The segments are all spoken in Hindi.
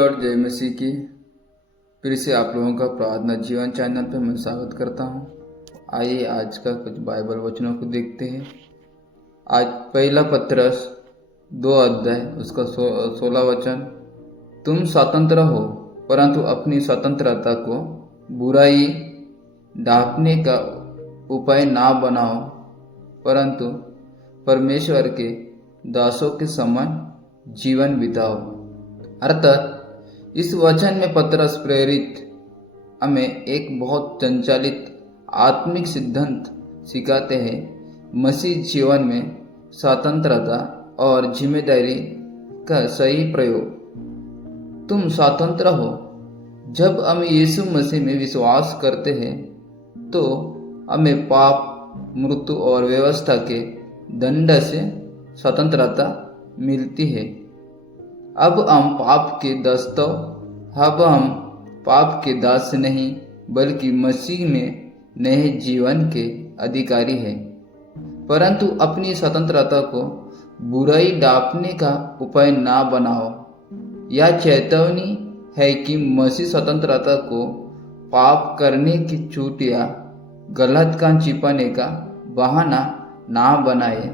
लॉर्ड जय मसीह की। फिर से आप लोगों का प्रार्थना जीवन चैनल पर मैं स्वागत करता हूं। आइए आज का कुछ बाइबल वचनों को देखते हैं। आज पहला पत्रस 2 अध्याय उसका 16 वचन, तुम स्वतंत्र हो परंतु अपनी स्वतंत्रता को बुराई ढांपने का उपाय ना बनाओ, परंतु परमेश्वर के दासों के समान जीवन बिताओ। अर्थात इस वचन में पतरस प्रेरित हमें एक बहुत संचालित आत्मिक सिद्धांत सिखाते हैं। मसीह जीवन में स्वतंत्रता और जिम्मेदारी का सही प्रयोग। तुम स्वतंत्र हो। जब हम यीशु मसीह में विश्वास करते हैं तो हमें पाप, मृत्यु और व्यवस्था के दंड से स्वतंत्रता मिलती है। अब हम पाप के दास नहीं बल्कि मसीह में नए जीवन के अधिकारी हैं। परंतु अपनी स्वतंत्रता को बुराई ढांपने का उपाय ना बनाओ। यह चेतावनी है कि मसीह स्वतंत्रता को पाप करने की छूट या गलत काम छिपाने का बहाना ना बनाए।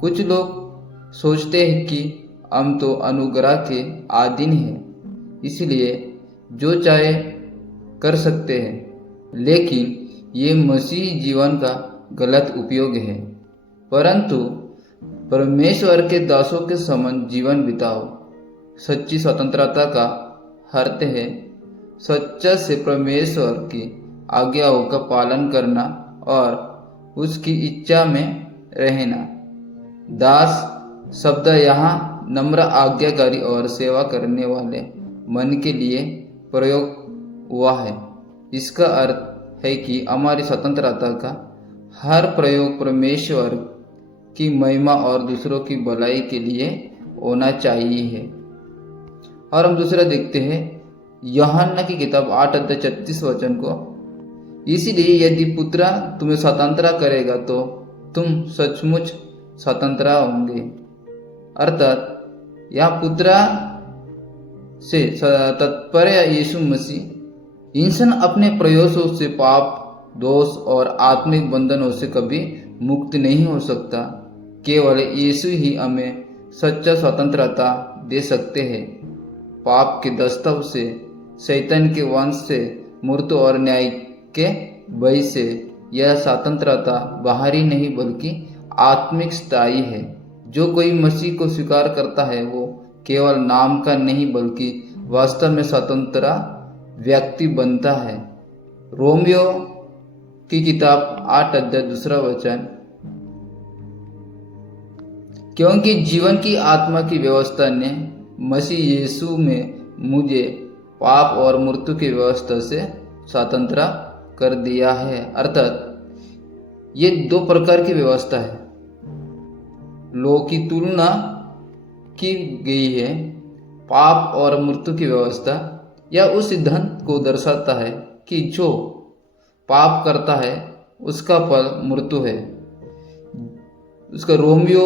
कुछ लोग सोचते हैं कि हम तो अनुग्रह के अधीन हैं, इसलिए जो चाहे कर सकते हैं, लेकिन ये मसीही जीवन का गलत उपयोग है। परंतु परमेश्वर के दासों के समान जीवन बिताओ। सच्ची स्वतंत्रता का अर्थ है सच्चा से परमेश्वर की आज्ञाओं का पालन करना और उसकी इच्छा में रहना। दास शब्द यहाँ नम्र, आज्ञाकारी और सेवा करने वाले मन के लिए प्रयोग हुआ है। इसका अर्थ है कि हमारी स्वतंत्रता का हर प्रयोग परमेश्वर की महिमा और दूसरों की भलाई के लिए होना चाहिए। और हम दूसरा देखते हैं यूहन्ना की किताब 8 अध्याय 36 वचन को, इसलिए यदि पुत्र तुम्हें स्वतंत्र करेगा तो तुम सचमुच स्वतंत्र होंगे। अर्थात यह पुत्र से तात्पर्य यीशु मसीह। इंसान अपने प्रयासों से पाप, दोष और आत्मिक बंधनों से कभी मुक्त नहीं हो सकता। केवल यीशु ही हमें सच्चा स्वतंत्रता दे सकते हैं। पाप के दस्तव से, शैतान के वंश से, मृत्यु और न्याय के भय से यह स्वतंत्रता बाहरी नहीं बल्कि आत्मिक स्थायी है। जो कोई मसीह को स्वीकार करता है वो केवल नाम का नहीं बल्कि वास्तव में स्वतंत्र व्यक्ति बनता है। रोमियो की किताब 8 अध्याय 2 वचन, क्योंकि जीवन की आत्मा की व्यवस्था ने मसीह यीशु में मुझे पाप और मृत्यु की व्यवस्था से स्वतंत्र कर दिया है। अर्थात ये 2 प्रकार की व्यवस्था है। लो की तुलना की गई है। पाप और मृत्यु की व्यवस्था यह उस सिद्धांत को दर्शाता है कि जो पाप करता है उसका फल मृत्यु है। उसका रोमियो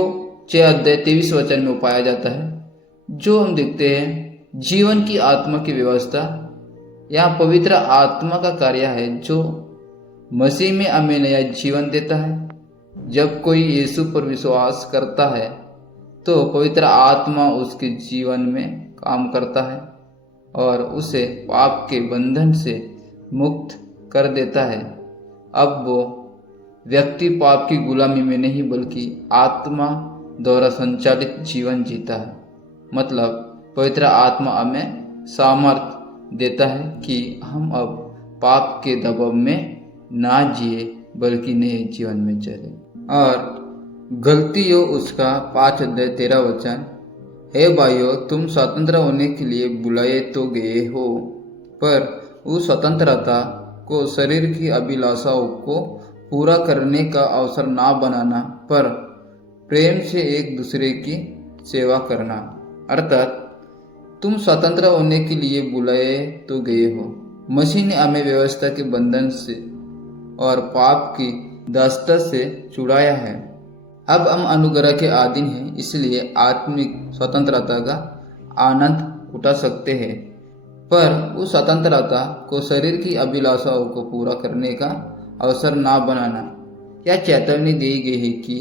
6 अध्याय 23 वचन में पाया जाता है। जो हम देखते हैं जीवन की आत्मा की व्यवस्था, यह पवित्र आत्मा का कार्य है जो मसीह में हमें नया जीवन देता है। जब कोई यीशु पर विश्वास करता है तो पवित्र आत्मा उसके जीवन में काम करता है और उसे पाप के बंधन से मुक्त कर देता है। अब वो व्यक्ति पाप की गुलामी में नहीं बल्कि आत्मा द्वारा संचालित जीवन जीता है। मतलब पवित्र आत्मा हमें सामर्थ्य देता है कि हम अब पाप के दबाव में ना जिए बल्कि नए जीवन में चले। और गलतियों उसका 5 अध्याय 13 वचन, हे भाइयों, तुम स्वतंत्र होने के लिए बुलाए तो गए हो, पर उस स्वतंत्रता को शरीर की अभिलाषाओं को पूरा करने का अवसर ना बनाना, पर प्रेम से एक दूसरे की सेवा करना। अर्थात तुम स्वतंत्र होने के लिए बुलाए तो गए हो। मसीह ने हमें व्यवस्था के बंधन से और पाप की दास्ता से छुड़ाया है। अब हम अनुग्रह के अधीन हैं, इसलिए आत्मिक स्वतंत्रता का आनंद उठा सकते हैं, पर उस स्वतंत्रता को शरीर की अभिलाषाओं को पूरा करने का अवसर ना बनाना। यह चेतावनी दी गई है कि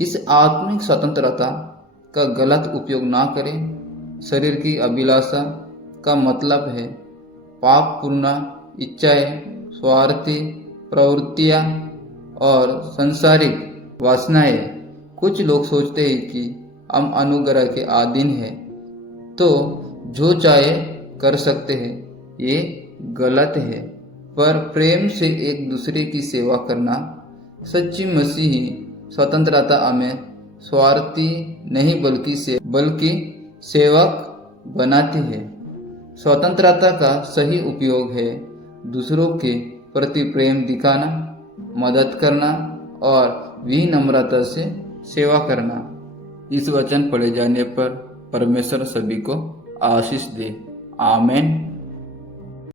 इस आत्मिक स्वतंत्रता का गलत उपयोग ना करें। शरीर की अभिलाषा का मतलब है पापपूर्ण इच्छाएं, स्वार्थी प्रवृत्तियां और सांसारिक वासनाएं। कुछ लोग सोचते हैं कि हम अनुग्रह के अधीन हैं तो जो चाहे कर सकते हैं। ये गलत है, पर प्रेम से एक दूसरे की सेवा करना सच्ची मसीही स्वतंत्रता हमें स्वार्थी नहीं बल्कि सेवक बनाती है। स्वतंत्रता का सही उपयोग है दूसरों के प्रति प्रेम दिखाना, मदद करना और विनम्रता से सेवा करना। इस वचन पढ़े जाने पर परमेश्वर सभी को आशीष दे। आमीन।